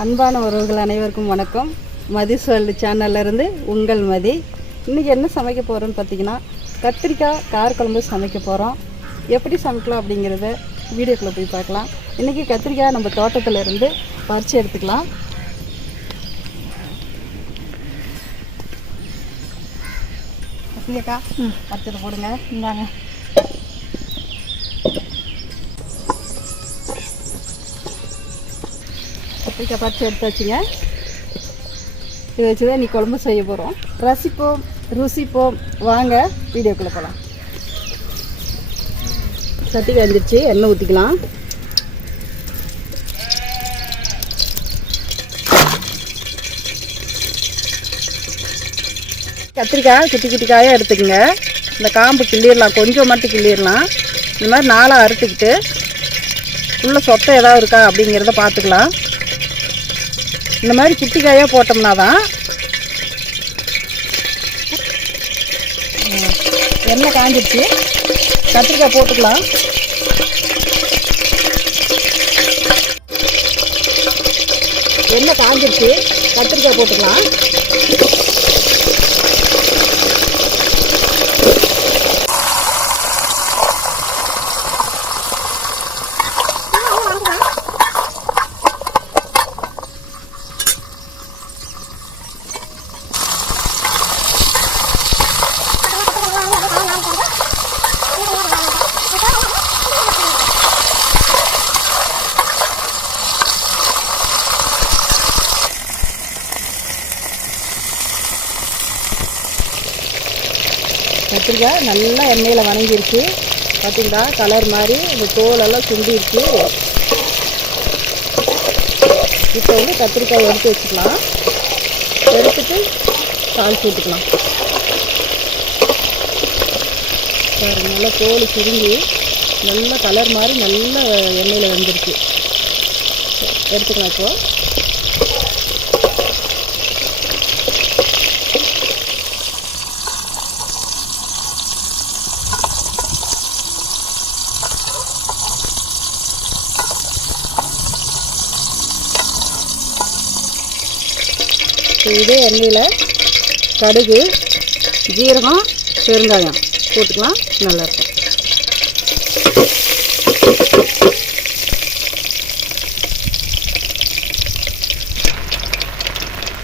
அன்பான உறவுகள் அனைவருக்கும் வணக்கம். மதிஸ் வேர்ல்டு சேனல்லேருந்து உங்கள் மதி. இன்றைக்கி என்ன சமைக்க போகிறோன்னு பார்த்தீங்கன்னா, கத்திரிக்காய் காரக்குழம்பு சமைக்க போகிறோம். எப்படி சமைக்கலாம் அப்படிங்கிறத வீடியோக்குள்ளே போய் பார்க்கலாம். இன்றைக்கி கத்திரிக்காய் நம்ம தோட்டத்தில் இருந்து பறித்து எடுத்துக்கலாம். கத்திரிக்காய் பறிச்சதை போடுங்க. இந்தாங்க. கத்திரிக்காய் பறித்து எடுத்து வச்சுங்க. இதை வச்சு தான் இன்றைக்கி குழம்பு செய்ய போகிறோம். ரசிப்போம் ருசிப்போம். வாங்க வீடியோக்குள்ளே போகலாம். சட்டி காய்ஞ்சிருச்சு, எண்ணெய் ஊற்றிக்கலாம். கத்திரிக்காய் குட்டி குட்டி காயாக எடுத்துக்கங்க. இந்த காம்பு கிள்ளிடலாம், கொஞ்சம் மட்டும் கிள்ளிடலாம். இந்த மாதிரி நாளாக அறுத்துக்கிட்டு உள்ள சொத்தை ஏதாவது இருக்கா அப்படிங்கிறத பார்த்துக்கலாம். இந்த மாதிரி குட்டி காயாக போட்டோம்னா தான் எண்ணெய் காஞ்சிடுச்சு. கத்திரிக்காய் போட்டுக்கலாம். எண்ணெய் காஞ்சிடுச்சு, கத்திரிக்காய் போட்டுக்கலாம். கத்திரிக்காய் நல்லா எண்ணெயில் வணங்கிருச்சு. பார்த்தீங்களா, கலர் மாதிரி இந்த தோலெல்லாம் சுண்டிருச்சு. இப்போ வந்து கத்திரிக்காய் எடுத்து வச்சுக்கலாம். எடுத்துட்டு தாளிச்சு விட்டுக்கலாம். நல்லா தோல் சுருங்கி நல்லா கலர் மாதிரி நல்லா எண்ணெயில் வந்துருச்சு. எடுத்துக்கலாம். இப்போது இதே எண்ணெயில் கடுகு, ஜீரகம், பெருங்காயம் போட்டுக்கலாம். நல்லாயிருக்கும்.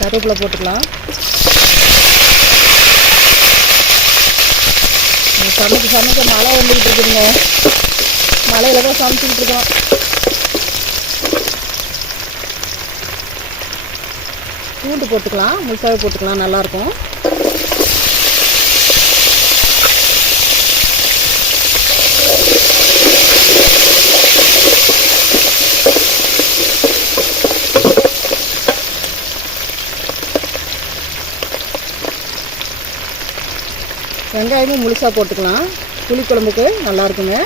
கருவேப்பிலை போட்டுக்கலாம். சமைக்க மழை வந்துக்கிட்டு இருக்குதுங்க. மழையில் தான் சமைச்சிக்கிட்டு இருக்கோம். பூண்டு போட்டுக்கலாம். முழுசாவே போட்டுக்கலாம், நல்லாயிருக்கும். வெங்காயமும் முழுசாக போட்டுக்கலாம். புளிக்குழம்புக்கு நல்லாயிருக்குங்க.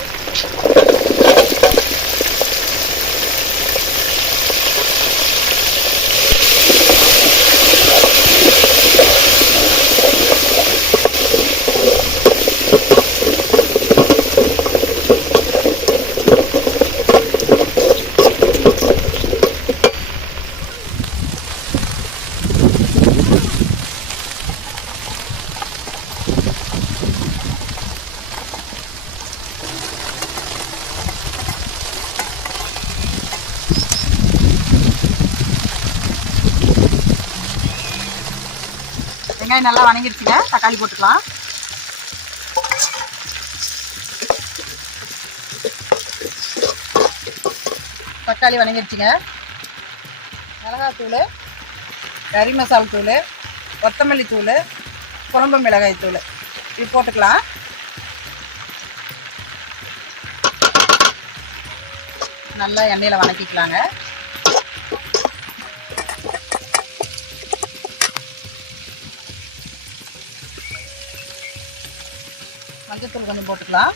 வெங்காயம் நல்லா வணங்கிடுச்சுங்க. தக்காளி போட்டுக்கலாம். தக்காளி வணங்கிடுச்சுங்க. மிளகாத்தூள், கறி மசாலா தூள், கொத்தமல்லி தூள், குழம்பு மிளகாய் தூள் இது போட்டுக்கலாம். நல்லா எண்ணெயில் வணக்கிக்கலாங்க. மஞ்சத்தூள் கொஞ்சம் போட்டுக்கலாம்.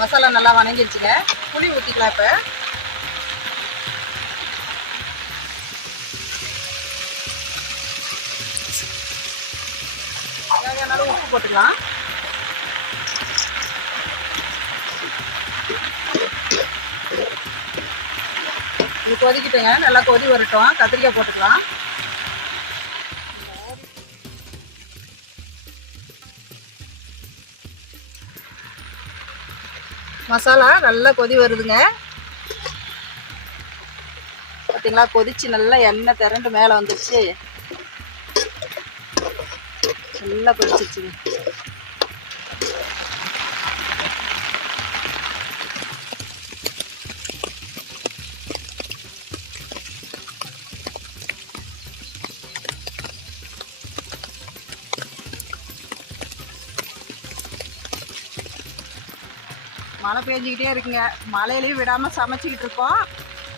மசாலா நல்லா வணங்கிடுச்சுங்க. புளி ஊற்றிக்கலாம். இப்போ உப்பு போட்டுக்கலாம். இது கொதிக்கிட்டுங்க, நல்லா கொதி வரட்டும். கத்திரிக்காய் போட்டுக்கலாம். மசாலா நல்லா கொதி வருதுங்க. பார்த்தீங்களா, கொதிச்சு நல்லா எண்ணெய் திரண்டு மேலே வந்துடுச்சு. நல்லா கொதிச்சிருச்சுங்க. மழை பெஞ்சிக்கிட்டே இருக்குங்க. மழையிலையும் விடாமல் சமைச்சிக்கிட்டு இருக்கோம்.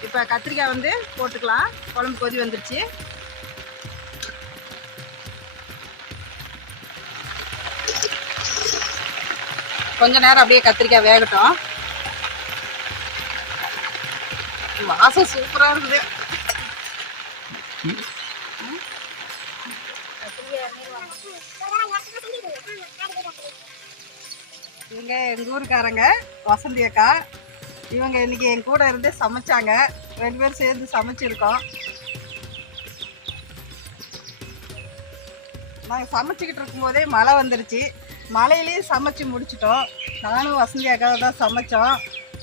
இப்போ கத்திரிக்காய் வந்து போட்டுக்கலாம். குழம்பு கொதி வந்துடுச்சு. கொஞ்ச நேரம் அப்படியே கத்திரிக்காய் வேகட்டும். வாசம் சூப்பராக இருக்குது. இவங்க எங்கள் ஊருக்காரங்க வசந்தி அக்கா. இவங்க இன்னைக்கு என் கூட இருந்து சமைச்சாங்க. 2 பேரும் சேர்ந்து சமைச்சிருக்கோம். நாங்கள் சமைச்சிக்கிட்டு இருக்கும்போதே மழை வந்துருச்சு. மழையிலேயே சமைச்சு முடிச்சிட்டோம். நானும் வசந்தி அக்காவை தான் சமைச்சோம்.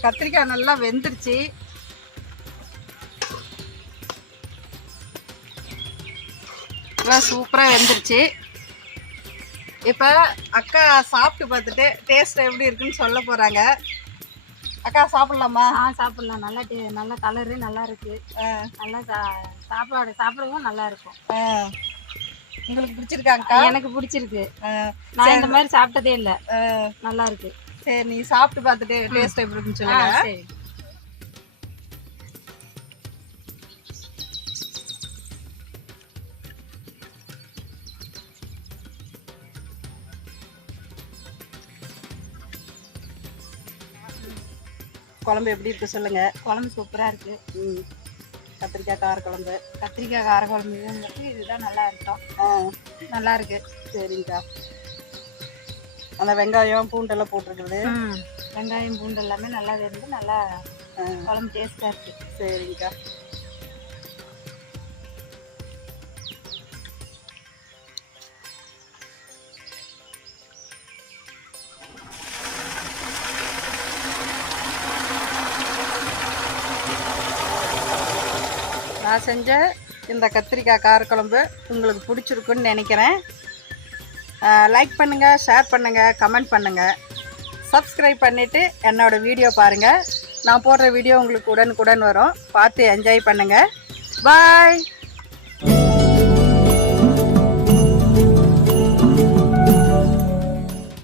கத்திரிக்காய் நல்லா வெந்துருச்சு. எல்லாம் சூப்பராக வெந்துருச்சு. இப்போ அக்கா சாப்பிட்டு பார்த்துட்டு டேஸ்ட் எப்படி இருக்குன்னு சொல்ல போகிறாங்க. அக்கா சாப்பிட்லாமா? சாப்பிட்லாம். நல்லா கலரு நல்லா இருக்கு. நல்லா சாப்பாடு சாப்பிடவும் நல்லா இருக்கும். உங்களுக்கு பிடிச்சிருக்காங்கக்கா? எனக்கு பிடிச்சிருக்கு. நான் இந்த மாதிரி சாப்பிட்டதே இல்லை. நல்லா இருக்கு. சரி, நீ சாப்பிட்டு பார்த்துட்டு டேஸ்ட் எப்படி இருக்குன்னு சொல்லுங்க. சரி. குழம்பு எப்படி இருக்கு சொல்லுங்க. குழம்பு சூப்பராக இருக்கு. கத்திரிக்காய் கார குழம்பு. கத்திரிக்காய் கார குழம்பு இதுதான் நல்லா இருக்கும். நல்லா இருக்கு. சரிங்கக்கா. அந்த வெங்காயம் பூண்டெல்லாம் போட்டிருக்குது. வெங்காயம் பூண்டு எல்லாமே நல்லா வெந்து நல்லா குழம்பு டேஸ்டாக இருக்கு. சரிங்கக்கா. நான் செஞ்ச இந்த கத்திரிக்காய் காரக்குழம்பு உங்களுக்கு பிடிச்சிருக்குன்னு நினைக்கிறேன். லைக் பண்ணுங்கள், ஷேர் பண்ணுங்கள், கமெண்ட் பண்ணுங்கள், சப்ஸ்கிரைப் பண்ணிவிட்டு என்னோடய வீடியோ பாருங்கள். நான் போடுற வீடியோ உங்களுக்கு உடனுக்குடன் வரும். பார்த்து என்ஜாய் பண்ணுங்கள். பாய்.